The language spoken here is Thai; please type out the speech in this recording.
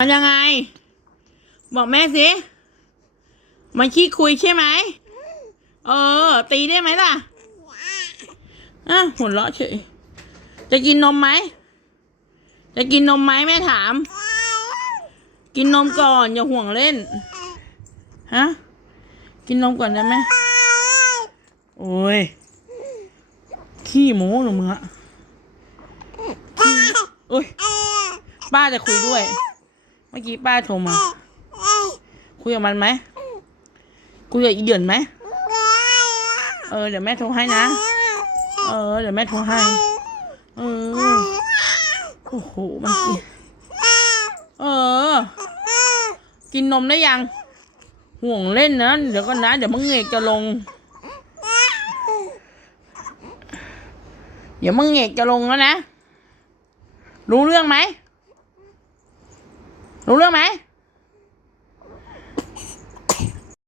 มันยังไง บอกแม่สิ มันขี้คุยใช่ไหม เออ ตีได้ไหมล่ะอะหัวเราะเฉย จะกินนมไหม จะกินนมไหมแม่ถาม กินนมก่อนอย่าห่วงเล่น ฮะ กินนมก่อนได้ไหม โอ้ย ขี้โม้หนูมึงอะขี้โอ้ย ป้าจะคุยด้วย เมื่อกี้ป้าโทรมา คุยกับมันไหมคุยกับอีเดือนไหม เออ เดี๋ยวแม่โทรให้นะ เออ เดี๋ยวแม่โทรให้ เออ โอ้โห มันกิน เออ กินนมได้ยัง ห่วงเล่นนะ เดี๋ยวก็นะ เดี๋ยวมึงเหงกจะลง เดี๋ยวมึงเหงกจะลงแล้วนะ รู้เรื่องไหม รู้เรื่องไหม